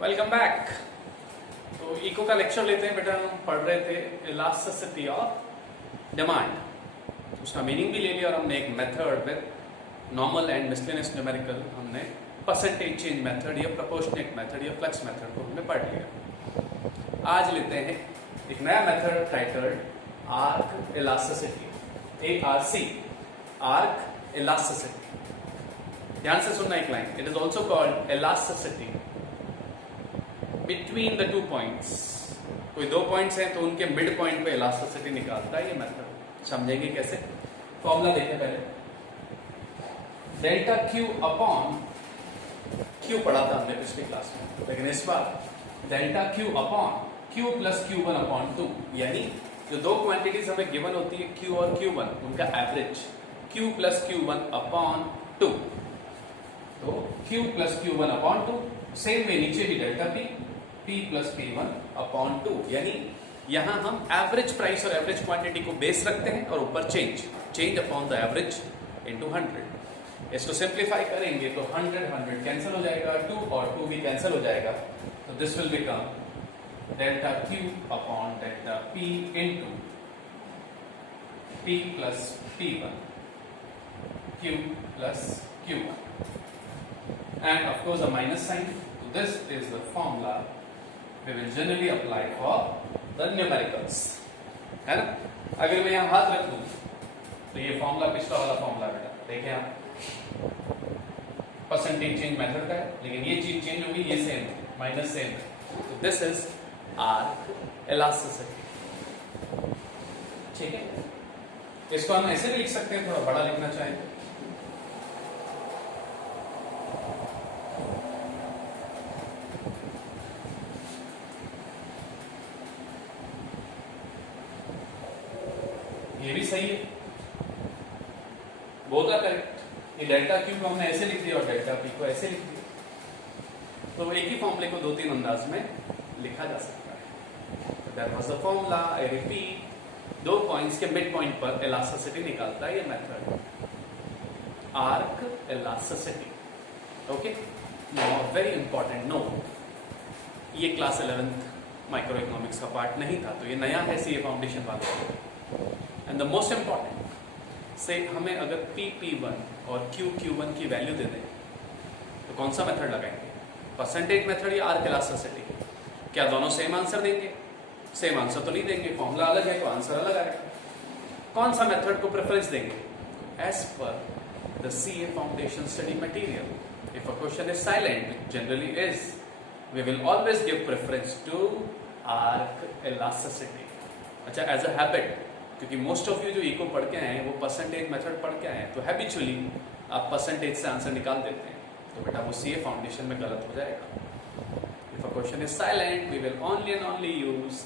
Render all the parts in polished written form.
Welcome back. तो eco का lecture लेते हैं बेटा। हम पढ़ रहे थे इलास्टिसिटी ऑफ डिमांड, उसका मीनिंग भी ले लिया और हमने एक method with normal and miscellaneous numerical, हमने परसेंटेज चेंज मेथड या प्रोपोर्शनेट मेथड या फ्लक्स मेथड को हमने पढ़ लिया। आज लेते हैं एक नया method titled arc elasticity, ARC, arc elasticity. ध्यान से सुनना एक line. It is also called elasticity between the two points. कोई दो पॉइंट्स हैं तो उनके मिड पॉइंट पे इलास्टिसिटी निकालता है ये मेथड। समझेंगे कैसे? फॉर्मूला देखें पहले। डेल्टा क्यू अपॉन क्यू पढ़ा था हमने पिछली क्लास में, लेकिन इस बार delta Q upon Q plus Q one upon two, यानी जो दो क्वांटिटीज हमें गिवन होती है क्यू और क्यू वन, उनका average Q plus Q one upon two. तो Q plus Q one upon two, same में नीचे भी delta P plus P one upon two, यानी यहां हम एवरेज प्राइस और एवरेज क्वांटिटी को बेस रखते हैं और ऊपर change upon the average into 100। इसको सिंप्लीफाई करेंगे तो 100 कैंसिल हो जाएगा, 2 और 2 भी कैंसिल हो जाएगा। तो this will become delta Q upon delta P into P plus P one, Q plus Q one, and of course a minus sign. So this is the formula we will generally apply for the numericals, है ना? अगर मैं यहाँ हाथ रख दूं तो ये फॉर्मूला पिछला वाला फॉर्मूला बेटा देखें आप, परसेंटेज चेंज मेथड का है, लेकिन ये चीज चेंज होगी, ये सेम है, माइनस सेम है। तो दिस इज आर्क इलास्टिसिटी। ठीक है, इसको हम ऐसे भी लिख सकते हैं, थोड़ा बड़ा लिखना चाहें ये भी सही है, बोथ आर करेक्ट। ये डेल्टा क्यू को हमने ऐसे लिख दिया और डेल्टा पी को ऐसे लिख दिया, तो एक ही फॉर्मूले को दो तीन अंदाज में लिखा जा सकता है। That was the formula. I repeat, दो पॉइंट्स के मिड पॉइंट पर इलास्टिसिटी निकालता है ये method, arc elasticity. Okay, now very important note, ये क्लास 11th माइक्रो इकोनॉमिक्स का पार्ट नहीं था, तो ये नया है सीए फाउंडेशन वाला। एंड द मोस्ट इंपॉर्टेंट से, हमें अगर P1 और Q1 की वैल्यू दे दें तो कौन सा मेथड लगाएंगे? परसेंटेज मेथड या आर्क इलास्टिसिटी? क्या दोनों सेम आंसर देंगे? सेम आंसर तो नहीं देंगे, फॉर्मूला अलग है तो आंसर अलग आएगा। कौन सा मेथड को प्रेफरेंस देंगे? As per the CA foundation study material, if a question is silent, which generally is, we will always give preference to arc elasticity. अच्छा, एज अ हैबिट, क्योंकि मोस्ट ऑफ यू जो eco पढ़ के आए हैं वो percentage method पढ़ के आए हैं, तो हैबिचुअली आप परसेंटेज से आंसर निकाल देते हैं, तो बेटा वो सीए फाउंडेशन में गलत हो जाएगा। If a question is silent, we will only and only use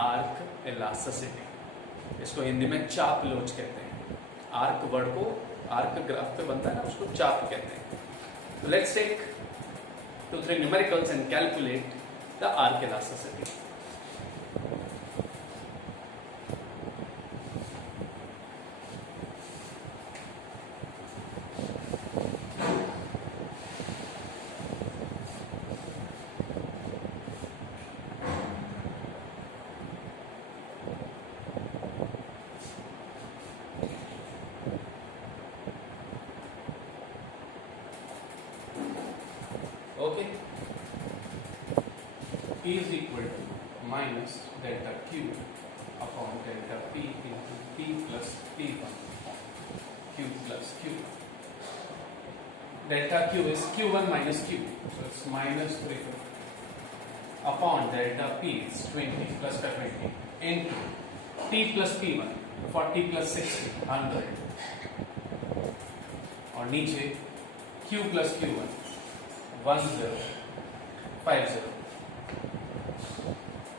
arc elasticity. इसको हिंदी में चाप लोच कहते हैं। आर्क वर्ड को, आर्क ग्राफ पे बनता है ना, उसको चाप कहते हैं। तो let's take 2-3 numericals and calculate the arc elasticity. Okay, P is equal to minus delta Q upon delta P into P plus P1, Q plus Q1. Delta Q is Q1 minus Q, so it's minus 350 upon delta P is 20 plus 20 into P plus P1, 40 plus 60, 100, और नीचे Q plus Q1 1050,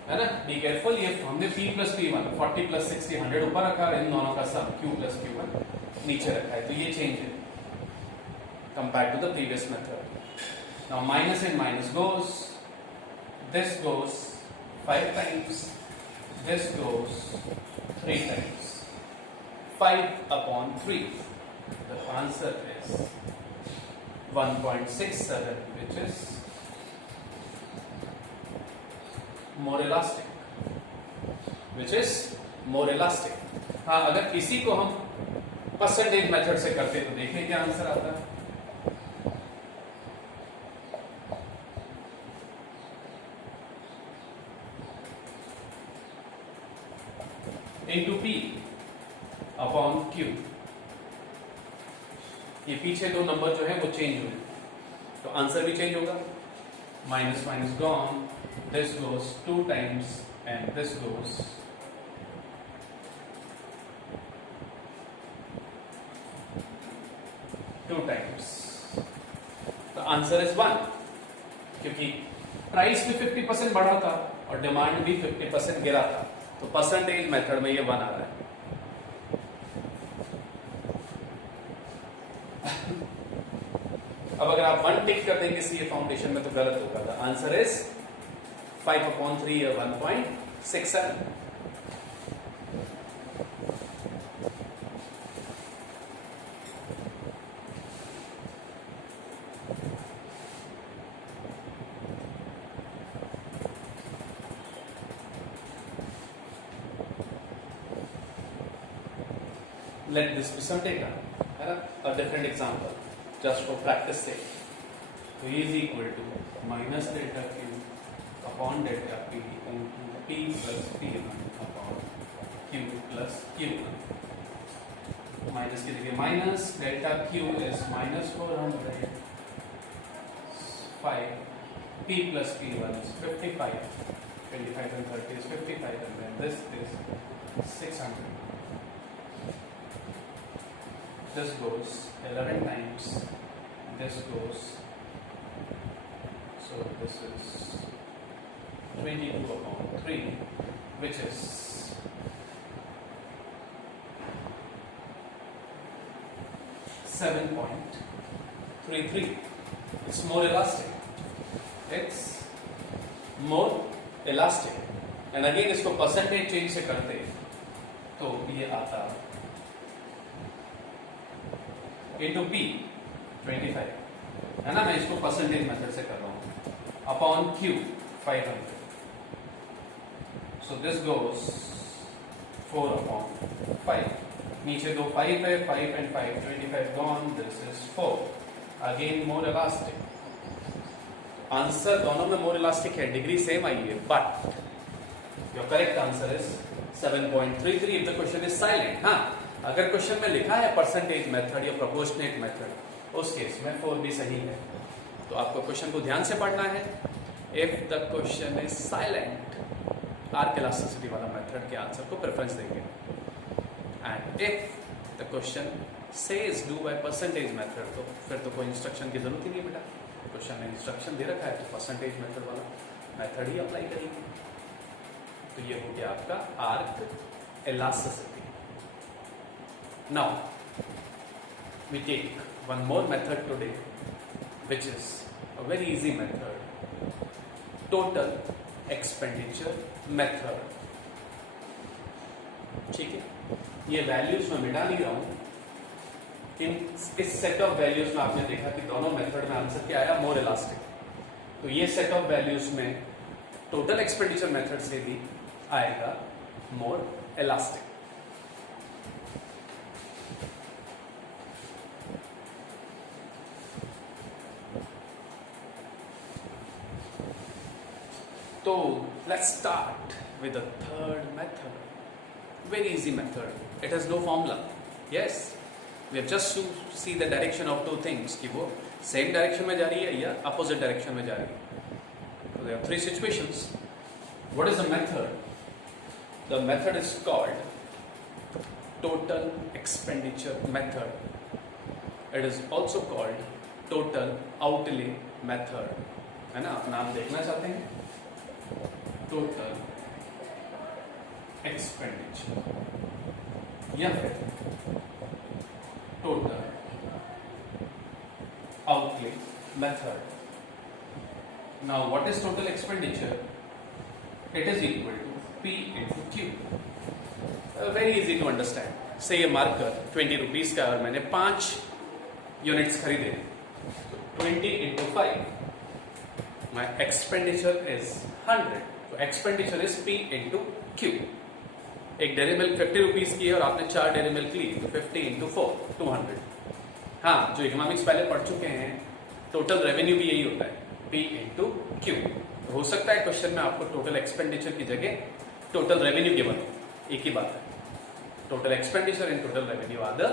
है ना? Be careful, ये हमने P plus P1 40 plus 60 100 ऊपर रखा है, इन दोनों का सम Q प्लस Q1 नीचे रखा है, तो ये चेंज है compare to the previous method. Now minus and minus goes, this goes 5 times, this goes 3 times, 5 upon 3, the answer is 1.67, which is more elastic, which is more elastic. हाँ, अगर इसी को हम परसेंटेज मेथड से करते तो देखिए क्या आंसर आता है. Into P upon Q. ये पीछे दो नंबर जो है वो चेंज हुए तो आंसर भी चेंज होगा. Minus minus gone, this goes 2 times and this goes 2 times. तो आंसर इज 1, क्योंकि प्राइस भी 50% बढ़ा था और डिमांड भी 50% गिरा था, तो परसेंटेज मेथड में ये 1 आ रहा है. अब अगर आप 1 टिक कर देंगे सीए फाउंडेशन में तो गलत होगा. द आंसर इज 5/3 या 1.67. Let this be some data. A different example, just for practice sake. So E is equal to minus delta Q upon delta P into P plus P1 upon Q plus Q1. Minus की जगह minus delta Q is minus 400. 5. P plus P1 is 55. 25 and 30 is 55, and then this is 600. This goes 11 times, this goes, so this is 22/3, which is 7.33. It's more elastic. It's more elastic. And again इसको percentage change से करते तो ये आता into P 25 है ना. मैं इसको परसेंटेज मेथड से कर रहा हूं upon Q 500. So this goes 4/5. नीचे दो 5 है, 5 and 5, 25 gone, this is 4. Again more elastic. Answer दोनों में मोर इलास्टिक है, डिग्री सेम आई है, but your correct answer is 7.33 if the question is silent. हाँ, अगर क्वेश्चन में लिखा है परसेंटेज मेथड या प्रोपोर्शनेट मेथड, उस केस में 4 भी सही है. तो आपको क्वेश्चन को ध्यान से पढ़ना है. If the question is silent, arc elasticity वाला मेथड के आंसर को प्रेफरेंस देंगे. And if the question says do by percentage method, तो फिर तो कोई इंस्ट्रक्शन की जरूरत ही नहीं बेटा. क्वेश्चन में इंस्ट्रक्शन दे रखा है तो परसेंटेज मेथड वाला मेथड ही अप्लाई करेंगे. तो ये हो गया आपका arc elasticity. Now, we take one more method today, which is a very easy method, total expenditure method. ठीक है, ये वैल्यूज में मिटा नहीं रहा हूं. इस सेट ऑफ वैल्यूज में आपने देखा कि दोनों मेथड में आंसर क्या आया, मोर इलास्टिक. तो ये सेट ऑफ वैल्यूज में टोटल एक्सपेंडिचर मेथड से भी आएगा मोर elastic. So let's start with the third method. Very easy method. It has no formula. Yes, we have just to see the direction of two things. कि वो same direction में जा रही है या opposite direction में जा rही है. So there are 3 situations. What is the method? The method is called total expenditure method. It is also called total outlay method. है ना, आप नाम देखना चाहते हैं? टोटल एक्सपेंडिचर या फिर total outlay method. Now what is total expenditure? It is equal to P into Q. Very easy to understand. Say ये मार्कर 20 रुपीज का और मैंने 5 यूनिट्स खरीदे, 20 into 5. My expenditure is 100. तो expenditure is P into Q. एक dairy milk 50 rupees की है और आपने 4 डेयरी मिल्क ली तो 50 इंटू 4 200। हाँ, जो इकोनॉमिक्स पहले पढ़ चुके हैं, टोटल रेवेन्यू भी यही होता है, P इंटू क्यू। तो हो सकता है क्वेश्चन में आपको टोटल एक्सपेंडिचर की जगह टोटल रेवेन्यू गिवन हो, एक ही बात है। Total expenditure and total revenue are the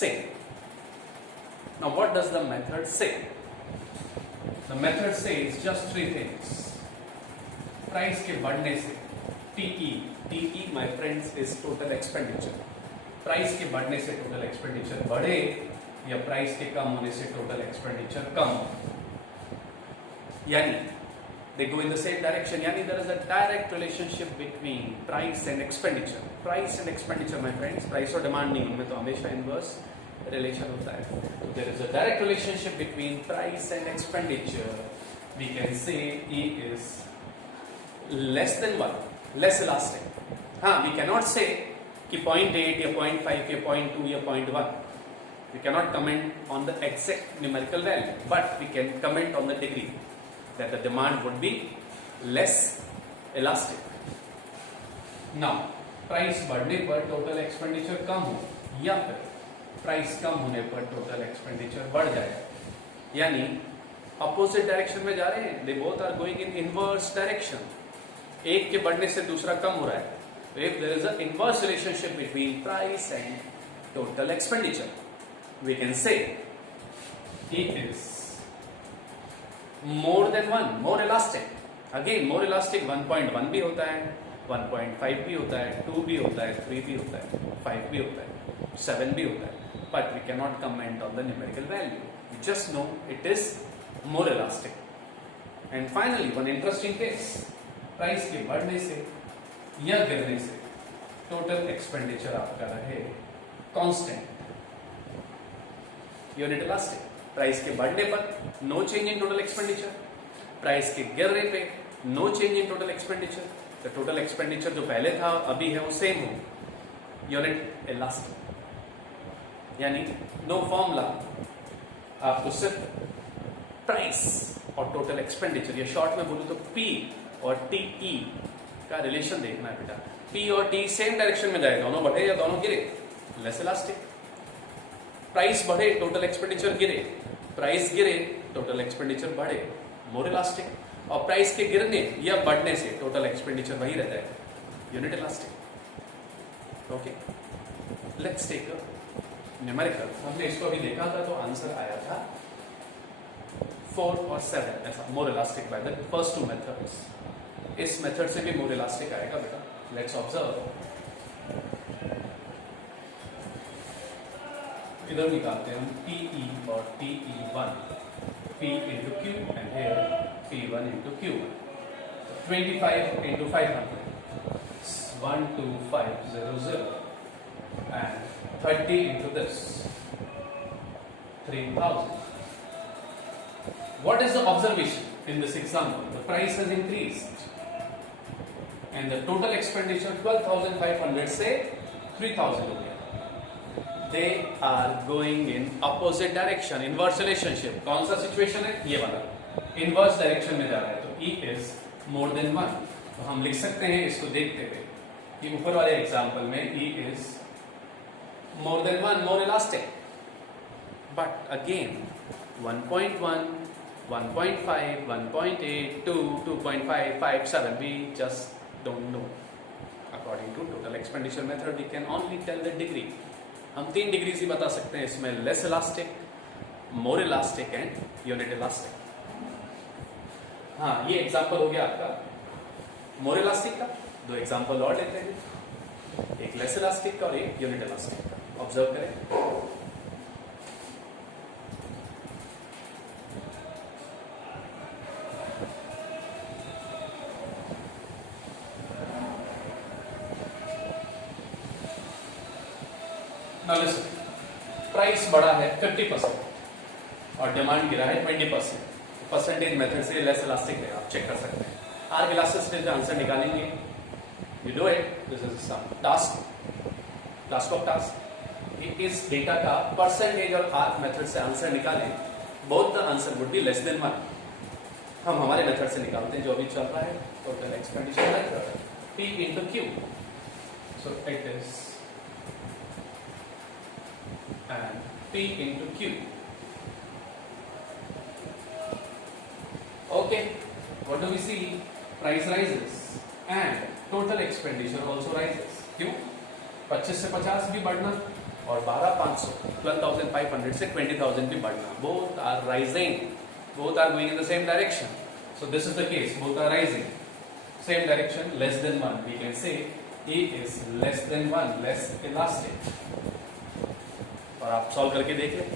same. Now what does the method say? The method says just 3 things. Price के बढ़ने से TE my friends is total expenditure. Price के बढ़ने से टोटल एक्सपेंडिचर बढ़े या प्राइस के कम होने से टोटल एक्सपेंडिचर कम हो, यानी they go in the same direction, यानी there is a direct relationship between price and expenditure. Price and expenditure, my friends, price और डिमांड नहीं, उनमें तो हमेशा इनवर्स रिलेशन होता है। तो there is a direct relationship between price and expenditure. We can say E is less than 1, less elastic. हाँ, we cannot say कि 0.8 या 0.5 या 0.2 या 0.1. We cannot comment on the exact numerical value, but we can comment on the degree that the demand would be less elastic. Now, price बढ़ने पर total expenditure कम हो या फिर price कम होने पर total expenditure बढ़ जाए, यानी opposite direction में जा रहे हैं, they both are going in inverse direction. एक के बढ़ने से दूसरा कम हो रहा है, तो if there is an inverse relationship between price and total expenditure, we can say it is more than 1, more elastic. Again, more elastic 1.1 भी होता है, 1.5 भी होता है, 2 भी होता है, 3 भी होता है, 5 भी होता है, 7 भी होता है, but we cannot comment on the numerical value. We just know it is more elastic. And finally, one interesting case, price के बढ़ने से या गिरने से total expenditure आपका रहे constant, यूनिट इलास्टिक। प्राइस के बढ़ने पर no change in total expenditure, price के गिरने पे no change in total expenditure. तो टोटल एक्सपेंडिचर जो पहले था अभी है वो सेम हो, यूनिट इलास्टिक। यानी नो फॉर्मूला, आपको सिर्फ प्राइस और टोटल एक्सपेंडिचर, या शॉर्ट में बोलूं तो P और TE का रिलेशन देखना है बेटा। P और T सेम डायरेक्शन में जाए, दोनों बढ़े या दोनों गिरे, लेस इलास्टिक। प्राइस बढ़े टोटल एक्सपेंडिचर गिरे, प्राइस गिरे टोटल एक्सपेंडिचर बढ़े, मोर इलास्टिक। और प्राइस के गिरने या बढ़ने से टोटल एक्सपेंडिचर वही रहता है, unit elastic. Okay, let's take a numerical. हमने इसको अभी देखा था तो आंसर आया था 4 और 7, ऐसा मोर elastic by the first 2 methods. इस मेथड से भी मोर इलास्टिक आएगा बेटा। लेट्स ऑब्जर्व, इधर निकालते हैं हम TE और TE1, P into Q and here P1 into Q1. 25 into 500, 12500, and 30 into this, 3000. What is the observation in this example? The price has increased and the total expenditure 12,500 से 3,000 हो गया। They are going in opposite direction, inverse relationship. कौन सा situation है? ये वाला, inverse direction में जा रहा है, तो E is more than 1। तो हम लिख सकते हैं इसको देखते हुए कि ऊपर वाले एग्जाम्पल में E is more than 1, more elastic. But again, 1.1, 1.5, 1.8, 2, 2.5, 5, 7, we just don't know. According to total expenditure method, we can only tell the degree. हम 3 डिग्रीज ही बता सकते हैं इसमें, less elastic, more elastic and unit elastic. हाँ, ये example हो गया आपका मोर इलास्टिक का। 2 एग्जांपल और लेते हैं, एक लेस इलास्टिक का और एक यूनिट इलास्टिक का। ऑब्जर्व करें, प्राइस बढ़ा है 50% और डिमांड गिरा है 20%। परसेंटेज मेथड से लेस इलास्टिक है, आप चेक कर सकते हैं। आर्क इलास्टिसिटी का आंसर निकालेंगे, you do it, this is some task of task. इस डेटा का परसेंटेज और आर्क मेथड से आंसर निकालें, both the answer would be less than 1। हम हमारे मेथड से निकालते हैं जो अभी चल रहा है, total expenditure method, P into Q. So it is and P into Q. Okay, what do we see? Price rises and total expenditure also rises. क्यों? 25 से 50 भी बढ़ना और 12,500 12,500 से 20,000 भी बढ़ना. Both are rising. Both are going in the same direction. So this is the case. Both are rising. Same direction, less than 1. We can say A is less than 1, less elastic. और आप solve करके देख लें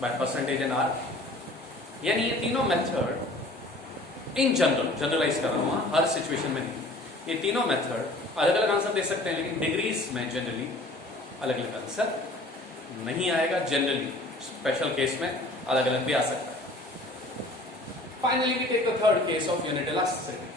by percentage and are. यानी ये तीनों method in generalise कर रहा हूँ, हर सिचुएशन में नहीं. ये तीनों मेथड अलग अलग आंसर दे सकते हैं, लेकिन डिग्रीज में जनरली अलग अलग आंसर नहीं आएगा. जनरली स्पेशल केस में अलग अलग भी आ सकता है. Finally, we take the third case of unit elasticity.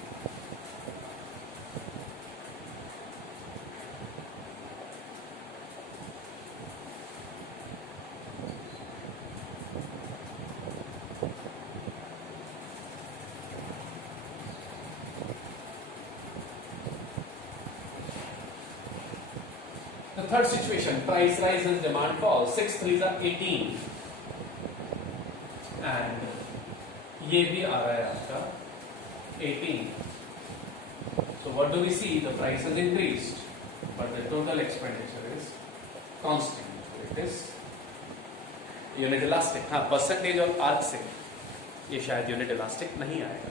The third situation, price rises, demand falls. 6 3s are 18. And ये भी आ रहा है आपका 18. So what do we see? The price has increased, but the total expenditure is constant. So it is unit elastic. हाँ, percentage और arc से ये शायद यूनिट इलास्टिक नहीं आएगा.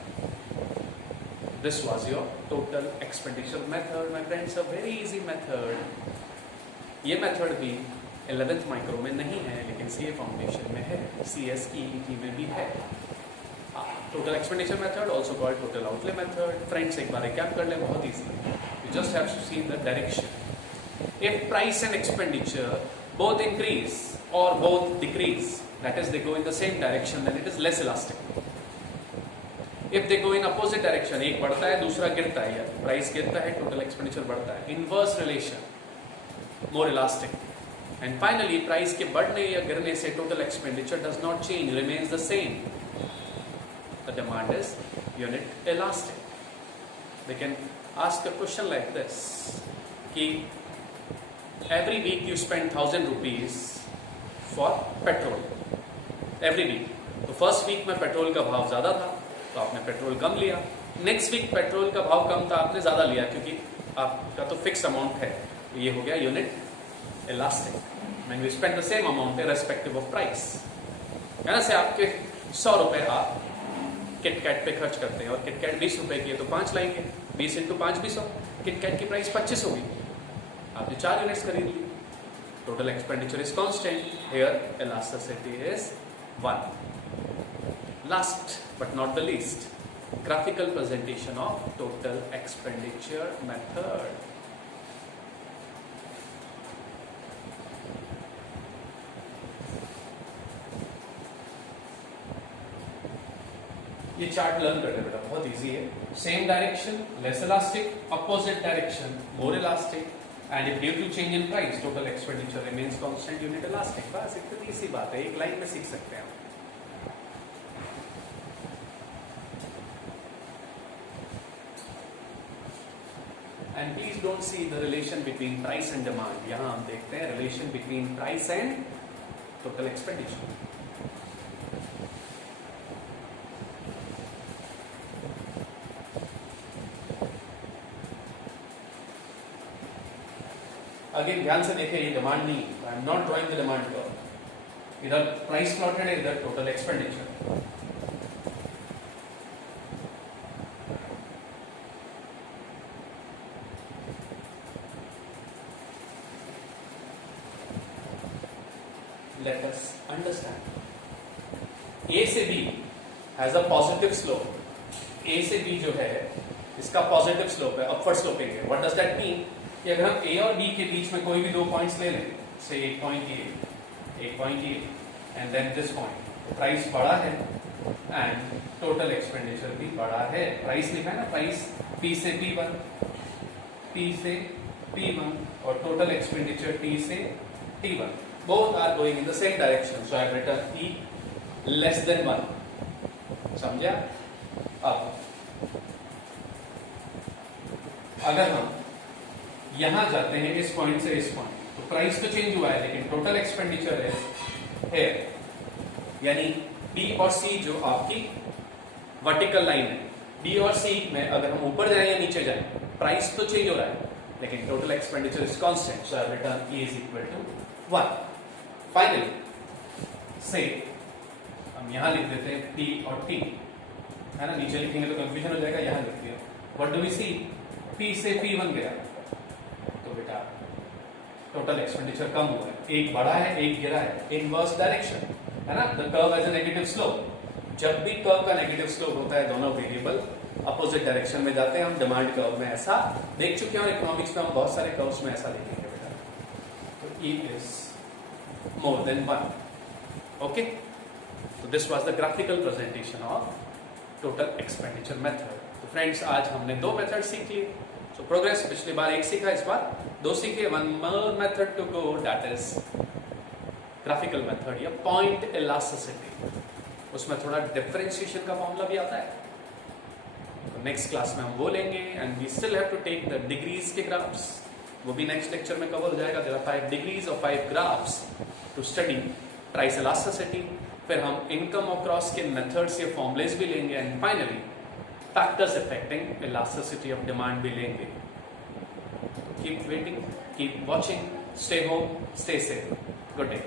This was your total expenditure method, my friends. A very easy method. ये method भी 11th micro में नहीं है, लेकिन सीए फाउंडेशन में है, CSEET में भी है. Total expenditure method, also called total outlay method. Friends एक बार रिकैप कर लें, बहुत easy. You just have to see the direction. If price and expenditure both increase और both decrease, that is they go in the same direction, then it is less elastic. If they go in opposite direction, एक बढ़ता है दूसरा गिरता है, या price गिरता है टोटल एक्सपेंडिचर बढ़ता है, inverse relation, more elastic. And finally price के बढ़ने या गिरने से total expenditure does not change, remains the same. The demand is unit elastic. They can ask a question like this: कि every week you spend 1,000 rupees for petrol. Every week. तो first week में petrol का भाव ज्यादा था, तो आपने petrol कम लिया. नेक्स्ट वीक पेट्रोल का भाव कम था, आपने ज्यादा लिया, क्योंकि आपका तो फिक्स अमाउंट है. ये हो गया unit elastic. When we spend the same amount irrespective of price. यानी से आपके 100 रुपए आप किटकैट पे खर्च करते हैं, और किटकैट 20 रुपए की है तो 5 लाएंगे. 20 इंटू 5 20. किटकैट की प्राइस 25 होगी, आपने 4 यूनिट्स खरीद ली. Total expenditure is constant. Here elasticity is 1. Last but not the least, graphical presentation of total expenditure method. ये चार्ट लर्न कर ले बेटा, बहुत इजी है. Same direction less elastic, opposite direction more elastic, and if due to change in price total expenditure remains constant unit elastic. बस इतनी सी बात है, एक लाइन में सीख सकते हैं आप. And please don't see the relation between price and demand. यहां हम देखते हैं relation between price and total expenditure. Again ध्यान से देखें, ये डिमांड नहीं, I am not drawing the demand curve. इधर प्राइस प्लॉटेड है, इधर total expenditure. Let us understand. A से B has a positive slope. A से बी जो है इसका पॉजिटिव स्लोप है, अपवर्ड स्लोपिंग है. What does that mean? कि अगर हम ए और बी के बीच में कोई भी 2 पॉइंट्स ले लें, से एक पॉइंट ये and then this point, price बढ़ा है एंड टोटल एक्सपेंडिचर भी बढ़ा है. प्राइस लिखा है ना, प्राइस P से P1, P से P1 और टोटल एक्सपेंडिचर T से T1. Both are going in the same direction, so I have written P less than 1. समझा? अब अगर हम यहां जाते हैं इस पॉइंट से इस पॉइंट, तो प्राइस तो चेंज हुआ है लेकिन टोटल एक्सपेंडिचर है, यानी बी और सी जो आपकी वर्टिकल लाइन है, बी और सी में अगर हम ऊपर जाएं या नीचे जाएं, प्राइस तो चेंज हो रहा है लेकिन total expenditure is constant, so I return E is equal to 1. Finally से हम यहां लिख देते हैं P और T, है ना, नीचे लिखेंगे तो कंफ्यूजन हो जाएगा, यहां लिखते हैं. What do we see? P से P1 गया, तो बेटा टोटल एक्सपेंडिचर कम हुआ है, एक बढ़ा है एक गिरा है, इनवर्स डायरेक्शन, है ना. The curve has a negative slope. जब भी कर्व का नेगेटिव स्लोप होता है दोनों वेरिएबल अपोजिट डायरेक्शन में जाते हैं. हम डिमांड कर्व में ऐसा देख चुके हैं और इकोनॉमिक्स में हम बहुत सारे कर्व्स में ऐसा देखेंगे बेटा. तो E is more than 1. Okay, तो this was the graphical presentation of total expenditure method. तो फ्रेंड्स आज हमने दो मेथड सीख लिए. सो प्रोग्रेस, पिछली बार एक सीखा, इस बार दो सीखे. One more method to go, that is graphical method या पॉइंट इलास्टिसिटी. उसमें थोड़ा डिफरेंशिएशन का फॉर्मूला भी आता है. तो नेक्स्ट क्लास में हम वो लेंगे. And we still have to take the degrees के ग्राफ्स, वो भी नेक्स्ट लेक्चर में कवर हो जाएगा. देयर आर 5 डिग्रीज और 5 graphs to study price elasticity. फिर हम इनकम और क्रॉस के मेथड्स या फॉर्मुलेस भी लेंगे. And finally factors affecting elasticity of demand भी लेंगे. Keep waiting, keep watching, stay home, stay safe. Good day.